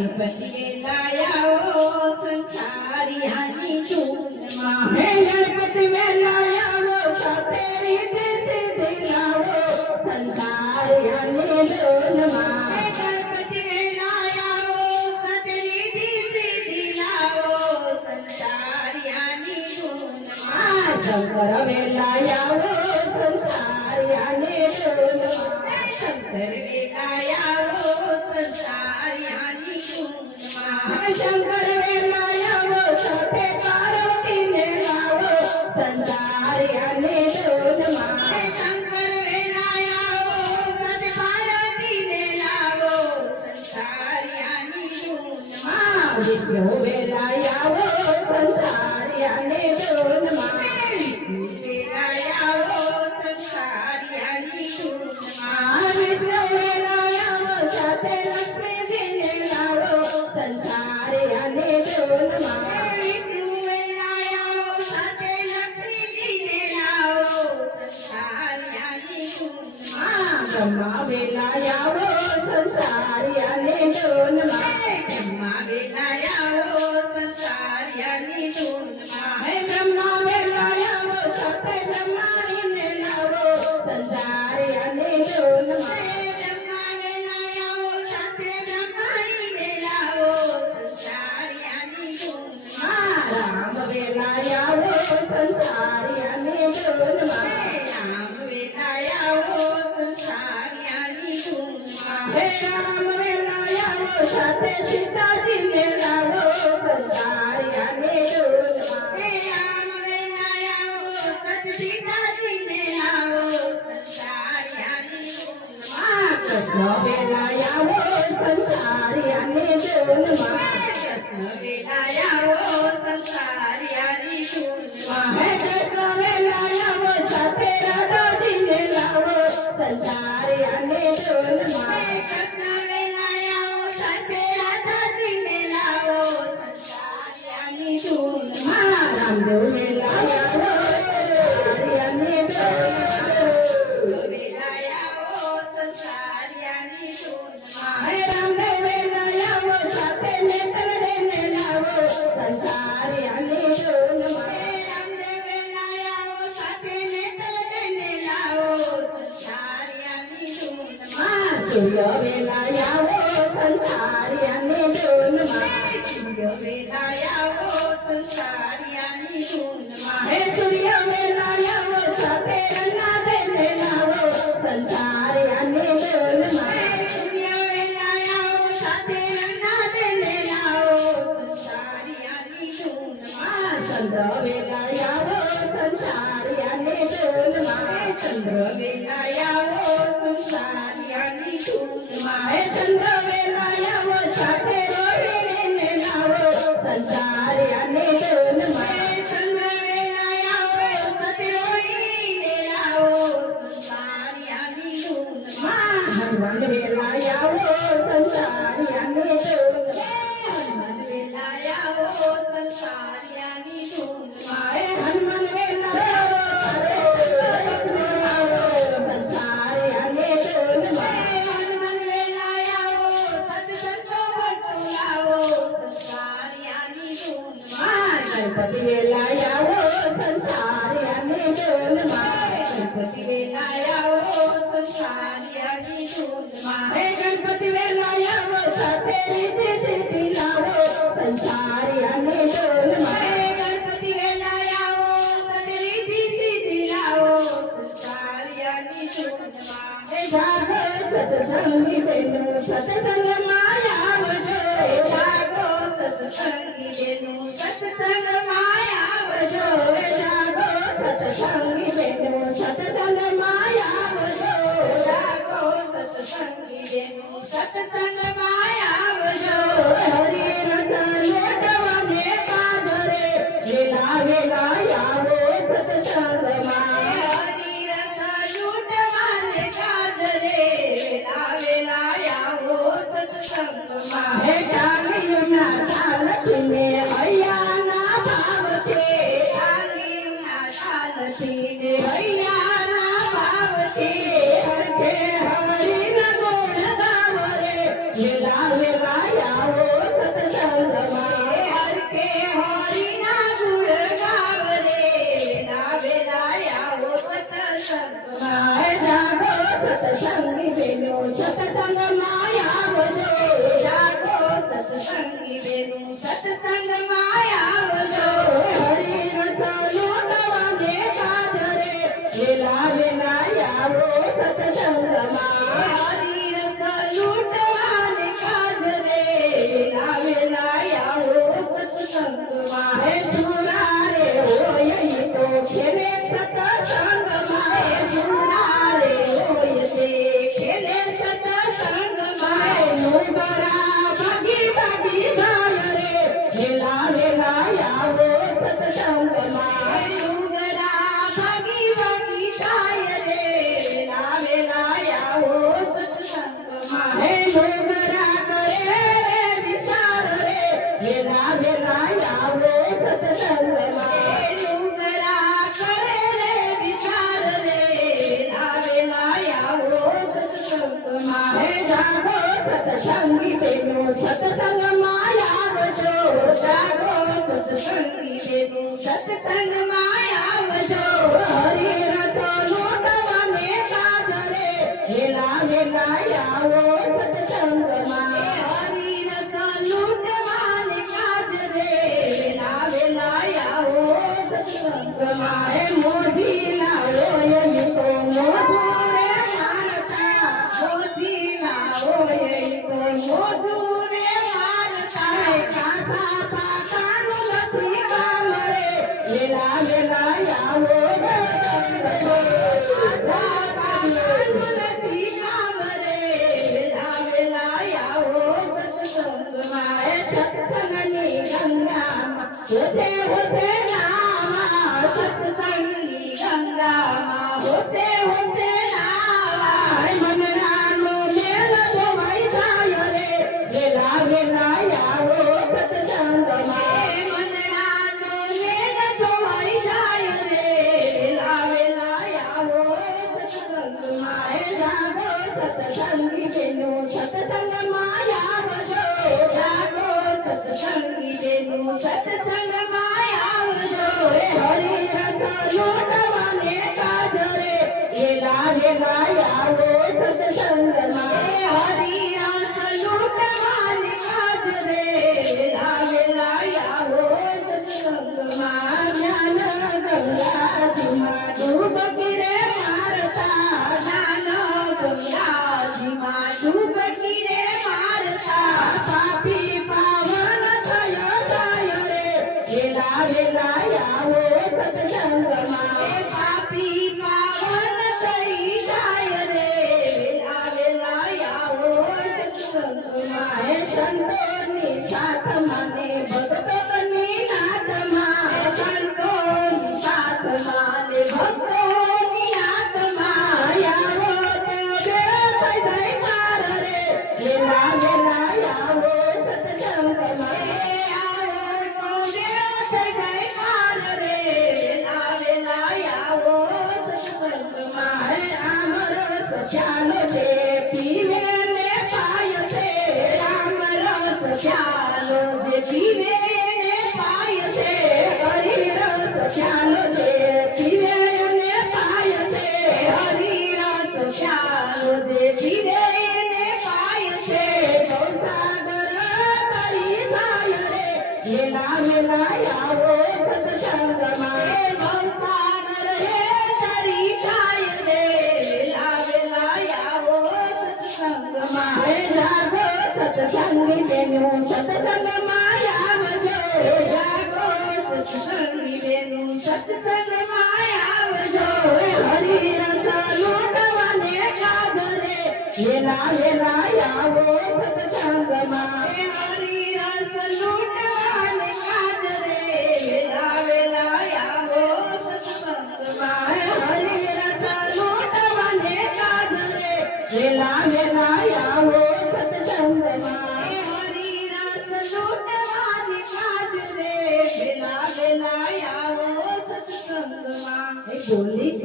ગણપતિ લાયા સંસારિયાની ધૂનમાં હે ગણપતિ લાયા સાથે રીતિ સિદ્ધિ લાવો સંસારિયાની ધૂનમાં ગણપતિ લાયા સતરીતિ સિદ્ધિ લાવો સંસારિયાની ધૂનમાં શંકર વેલાયા સંસારિયાની ધૂનમાં શંકર વેલાયા સંસારિયાની ધૂનમાં શંકર વેલાયા સાથે પાર્વતીને લાવો સંસારિયાની ધૂનમાં શંકર વેલાયા પાર્વતીને લાવો સંસારિયાની ધૂનમાં વિષ્ણુ વેલાયા સંસારિયાની ધૂનમાં વિષ્ણુ વેલાયા સાથે લક્ષ્મીજીને લાવો સંસારિયાની ધૂનમાં બ્રહ્મા વેલાયા સંસારિયાની ધૂનમાં બ્રહ્મા વેલાયા સાથે બ્રહ્માણીને લાવો સંસારિયાની ધૂનમાં રામ વેલાયા સંસારિયાની ધૂનમાં હે રામ વેલાયા સાથે સીતાજીને લાવો સંસારિયાની ધૂનમાં કૃષ્ણ વેલાયા સંસારિયાની ધૂનમાં હે કૃષ્ણ વેલાયા સાથે રાધાજીને લાવો સંસારિયાની ધૂનમાં રામદેવ વેલાયા સંસારિયાની ધૂનમાં હે રામદેવ વેલાયા સાથે નેત્રને લાવો સંસારિયાની ધૂનમાં સૂર્ય વેલાયા સંસારિયાની ધૂનમાં હે સૂર્ય વેલાયા સાથે રંગાદેને લાવો સંસારિયાની ધૂનમાં ચંદ્ર વેલાયા સંસારિયાની ધૂનમાં ચંદ્ર હે ચંદ્ર વેલાયા સાથે રોહિણીને લાવો સંસારિયાની ધૂનમાં હનુમાન વેલાયા સંસારિયાની ધૂનમાં હે હનુમાન વેલાયા સંસારિયાની ધૂનમાં ગણપતિ વેલાયા સંસારિયાની ધૂનમાં હે ગણપતિ વેલાયા સાથે રીતિ સિદ્ધિ લાવો સંસારિયાની ધૂનમાં હે જાગો સત્સંગી બેનો સત્સંગ માયા જાગો સત્સંગી બેનો સત્સંગ માયા જાગો સત્સંગી બેનો સત્સંગ માયા જાગો સત્સંગી બેનો સત્સંગ માયા હરિ રતન ડવને કાજરે વેલા વેલા આવો સત્સંગમાં હે જાલિયુના ચાલતીને હૈયાના ભાવથી હૈયાના ભાવથી હરખે હરિના ગુણ ગાવો રે હે ડોગરા કરે રે વિચાર રે વેલા વેલા આવો સત્સંગમાં ડુંગરા કરે રે વિચાર રે વેલા આવો સત્સંગમાં હે જાગો સત્સંગી બેનો સત્સંગમાં આવજો જાગો સત્સંગી બેનો સત્સંગમાં આવજો હરિ રસ લૂંટવાને કાજરે વેલા વેલા આવો સત્સંગમાં હરી રસ લૂંટવાને કાજ રે વેલા આવો સત્સંગમાં હે મોઢી લાવો એની તો મોઢું રે માનતા મોતી લાવો એ તો મોઢું રે મારતા કાસા પાકાનું નથી કામ રે વેલા વેલા આવો સત્સંગની ગંગામાં હોતે હોતે નાવા મનરાનો મેલ ધોવાઈ જાય રે વેલા વેલા આવો સત્સંગમાં સત્સંગી બેનો સત્સંગમાં આવજો હરિ રસ લૂંટવાને કાજરે વેલા વેલા આવો સત્સંગમાં જ્ઞાન ગંગાજીમાં ડૂબકી રે મારતા પાપી પાવન થયો જાય રે વેલા વેલા આવો સત્સંગમાં પાપી પાવન થઈ જાય રે વેલા આવો સત્સંગમાં હે સંતોની સાથ મને ભક્તોની નાથમાં સંતોની સાથમાં ને ભક્તોની આત્મા આવો તો બેડો થઈ જાય પાર રે વેલા વેલા આવો સત્સંગમાં ચાલો છે પીવે ને પાય છે હરિ રસ ચાલો છે પીવે ને પાય છે ગૌસાગર તરી જાય રે વેલા વેલા આવો સત્સંગમાં હે જાગો સત્સંગી બેનો સત્સંગમાં આવજો હરિ રસ લૂંટવાને કાજરે વેલા વેલા આવો સત્સંગમાં હરિ રસ લૂંટવાને કાજરે વેલા વેલા આવો સત્સંગમાં બોલી